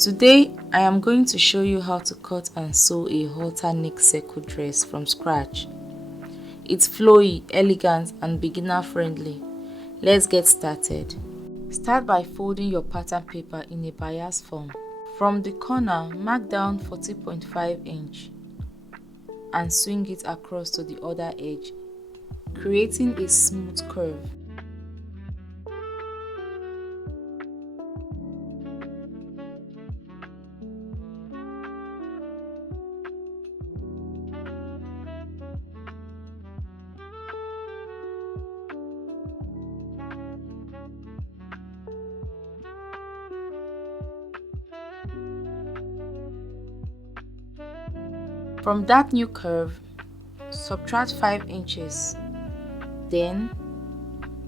Today, I am going to show you how to cut and sew a halter neck circle dress from scratch. It's flowy, elegant and beginner friendly. Let's get started. Start by folding your pattern paper in a bias form. From the corner, mark down 40.5 inch and swing it across to the other edge, creating a smooth curve. From that new curve, subtract 5 inches. Then,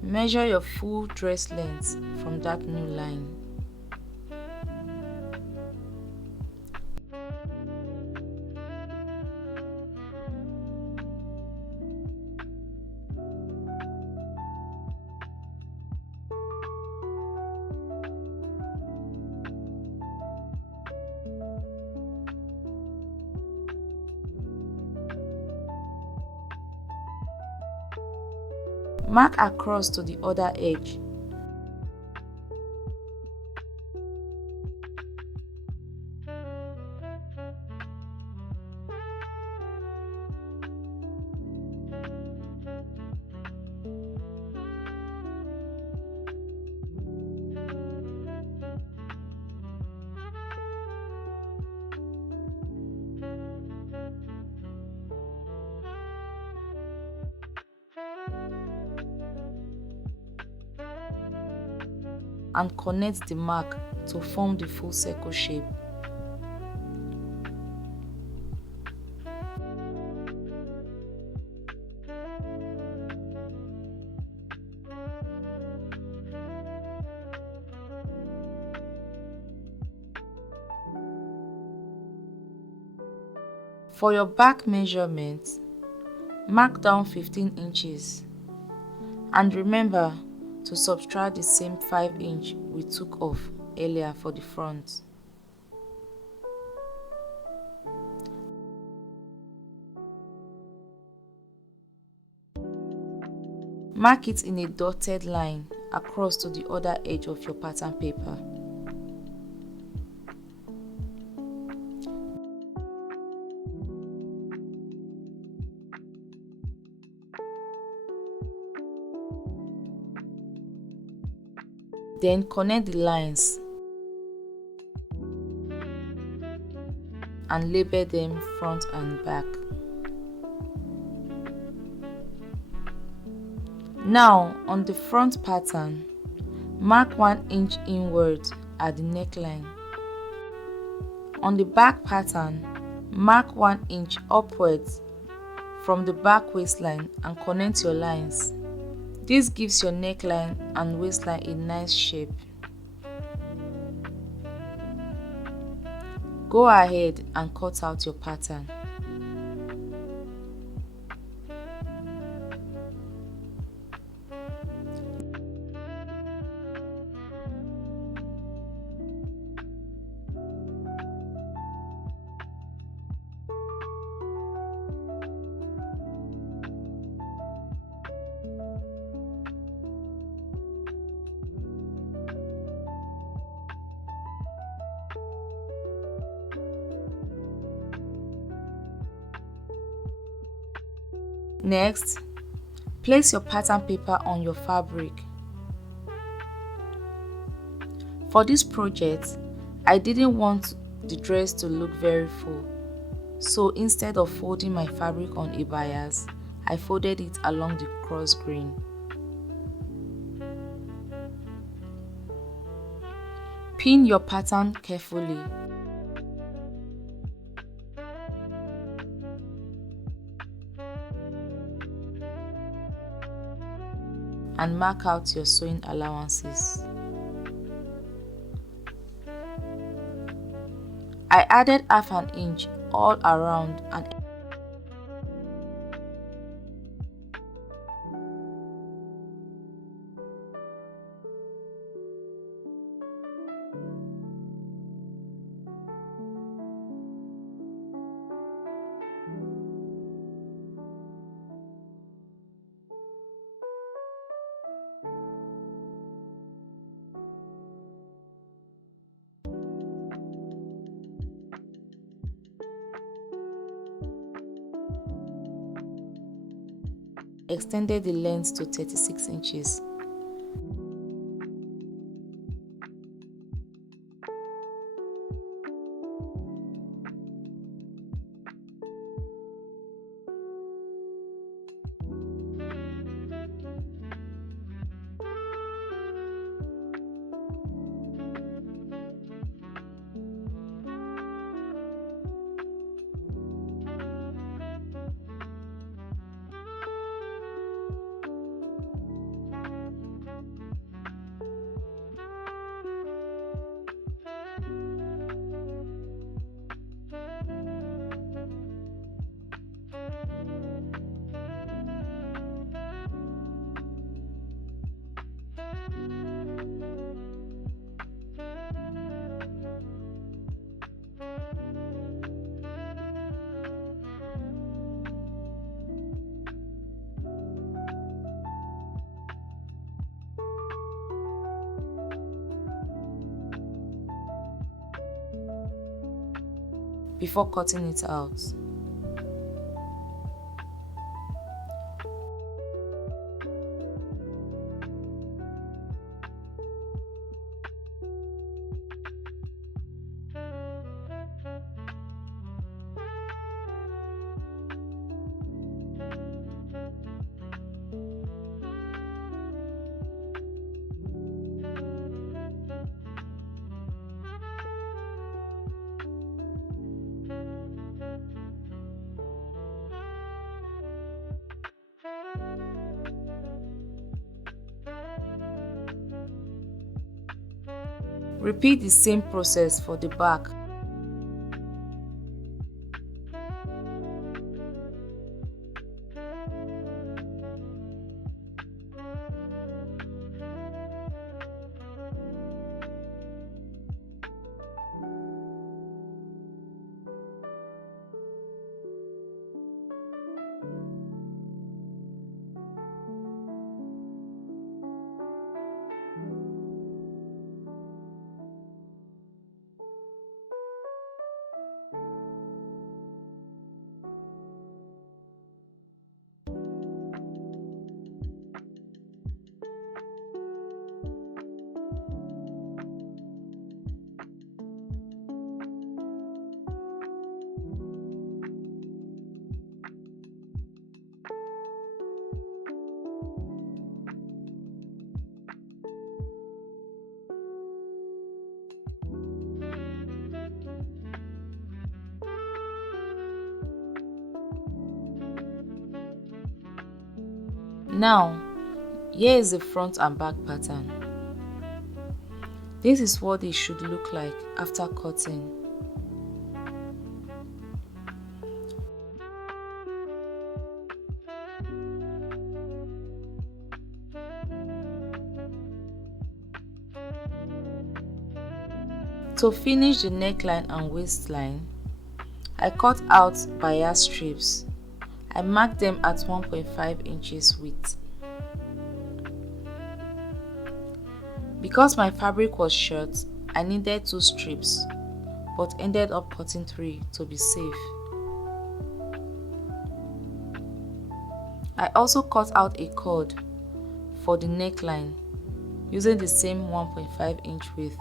measure your full dress length from that new line. Mark across to the other edge. And connect the mark to form the full circle shape. For your back measurement, mark down 15 inches and remember to subtract the same 5 inch we took off earlier for the front. Mark it in a dotted line across to the other edge of your pattern paper. Then connect the lines and label them front and back. Now on the front pattern, mark 1 inch inward at the neckline. On the back pattern, mark 1 inch upwards from the back waistline and connect your lines. This gives your neckline and waistline a nice shape. Go ahead and cut out your pattern. Next, place your pattern paper on your fabric. For this project, I didn't want the dress to look very full, so instead of folding my fabric on a bias, I folded it along the cross grain. Pin your pattern carefully. And mark out your sewing allowances. I added half an inch all around and extended the length to 36 inches. Before cutting it out. Repeat the same process for the back. Now, here is the front and back pattern. This is what it should look like after cutting. To finish the neckline and waistline, I cut out bias strips. I marked them at 1.5 inches width. Because my fabric was short, I needed 2 strips, but ended up cutting 3 to be safe. I also cut out a cord for the neckline using the same 1.5 inch width.